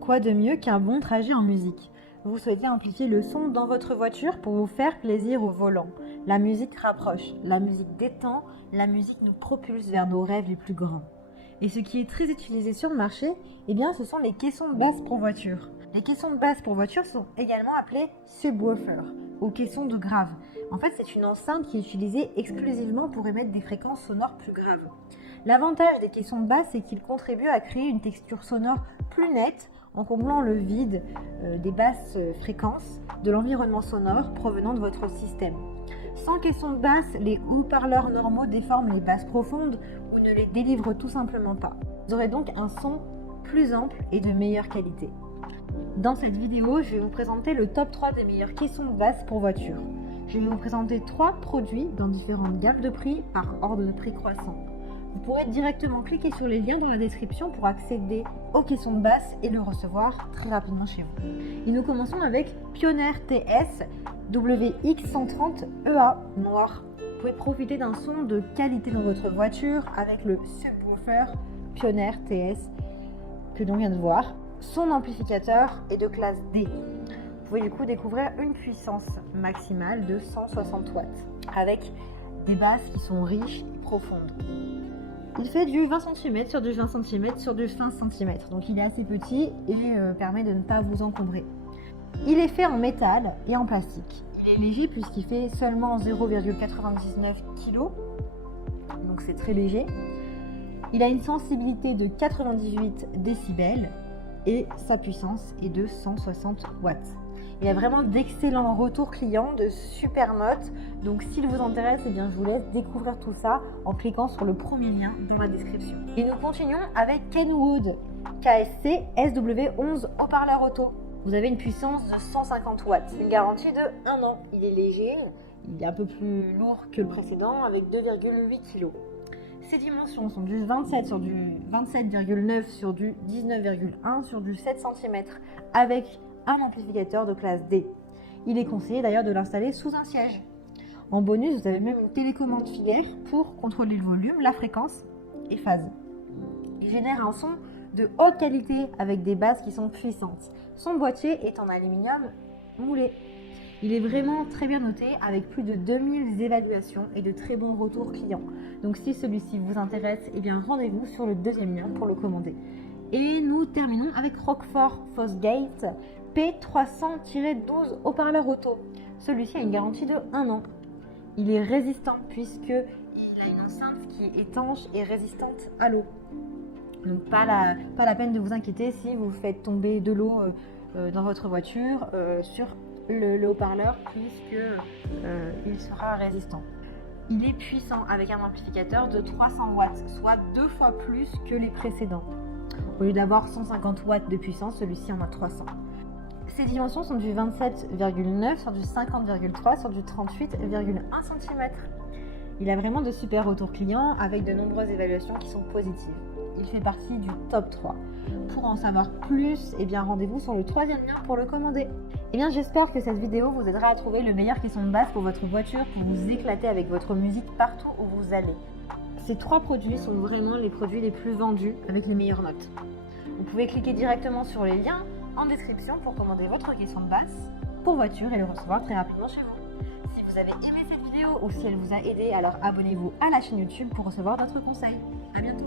Quoi de mieux qu'un bon trajet en musique? Vous souhaitez amplifier le son dans votre voiture pour vous faire plaisir au volant. La musique rapproche, la musique détend, la musique nous propulse vers nos rêves les plus grands. Et ce qui est très utilisé sur le marché, eh bien, ce sont les caissons de basse pour voiture. Les caissons de basse pour voiture sont également appelés subwoofers ou caissons de grave. En fait, c'est une enceinte qui est utilisée exclusivement pour émettre des fréquences sonores plus graves. L'avantage des caissons de basse, c'est qu'ils contribuent à créer une texture sonore plus nette en comblant le vide des basses fréquences de l'environnement sonore provenant de votre système. Sans caisson de basse, les haut-parleurs normaux déforment les basses profondes ou ne les délivrent tout simplement pas. Vous aurez donc un son plus ample et de meilleure qualité. Dans cette vidéo, je vais vous présenter le top 3 des meilleurs caissons de basse pour voiture. Je vais vous présenter 3 produits dans différentes gammes de prix par ordre de prix croissant. Vous pourrez directement cliquer sur les liens dans la description pour accéder aux caissons de basse et le recevoir très rapidement chez vous. Et nous commençons avec Pioneer TS WX130EA noir. Vous pouvez profiter d'un son de qualité dans votre voiture avec le subwoofer Pioneer TS que l'on vient de voir. Son amplificateur est de classe D. Vous pouvez du coup découvrir une puissance maximale de 160 watts avec des basses qui sont riches et profondes. Il fait du 20 cm sur du 20 cm sur du 20 cm, donc il est assez petit et permet de ne pas vous encombrer. Il est fait en métal et en plastique. Il est léger puisqu'il fait seulement 0,99 kg, donc c'est très léger. Il a une sensibilité de 98 décibels et sa puissance est de 160 watts. Il a vraiment d'excellents retours clients, de super notes. Donc s'il vous intéresse, eh bien, je vous laisse découvrir tout ça en cliquant sur le premier lien dans la description. Et nous continuons avec Kenwood KSC SW11 haut-parleur auto. Vous avez une puissance de 150 watts, une garantie de 1 an. Il est léger, il est un peu plus lourd que le précédent avec 2,8 kg. Ses dimensions sont du 27 sur du 27,9 sur du 19,1 sur du 7 cm avec un amplificateur de classe D. Il est conseillé d'ailleurs de l'installer sous un siège. En bonus, vous avez même une télécommande filaire pour contrôler le volume, la fréquence et phase. Il génère un son de haute qualité avec des basses qui sont puissantes. Son boîtier est en aluminium moulé. Il est vraiment très bien noté avec plus de 2000 évaluations et de très bons retours clients. Donc si celui-ci vous intéresse, eh bien rendez-vous sur le deuxième lien pour le commander. Et nous terminons avec Rockford Fosgate P300-12 haut-parleur auto. Celui-ci a une garantie de 1 an. Il est résistant puisqu'il a une enceinte qui est étanche et résistante à l'eau. Donc pas la peine de vous inquiéter si vous faites tomber de l'eau dans votre voiture sur le haut-parleur puisqu'il sera résistant. Il est puissant avec un amplificateur de 300 watts, soit 2 fois plus que les précédents. Au lieu d'avoir 150 watts de puissance, celui-ci en a 300. Ses dimensions sont du 27,9 sur du 50,3 sur du 38,1 cm. Il a vraiment de super retours clients avec de nombreuses évaluations qui sont positives. Il fait partie du top 3. Pour en savoir plus, eh bien rendez-vous sur le troisième lien pour le commander. Eh bien j'espère que cette vidéo vous aidera à trouver le meilleur caisson de basse pour votre voiture pour vous éclater avec votre musique partout où vous allez. Ces 3 produits sont vraiment les produits les plus vendus avec les meilleures notes. Vous pouvez cliquer directement sur les liens en description pour commander votre caisson de basse pour voiture et le recevoir très rapidement chez vous. Si vous avez aimé cette vidéo ou si elle vous a aidé, alors abonnez-vous à la chaîne YouTube pour recevoir d'autres conseils. À bientôt.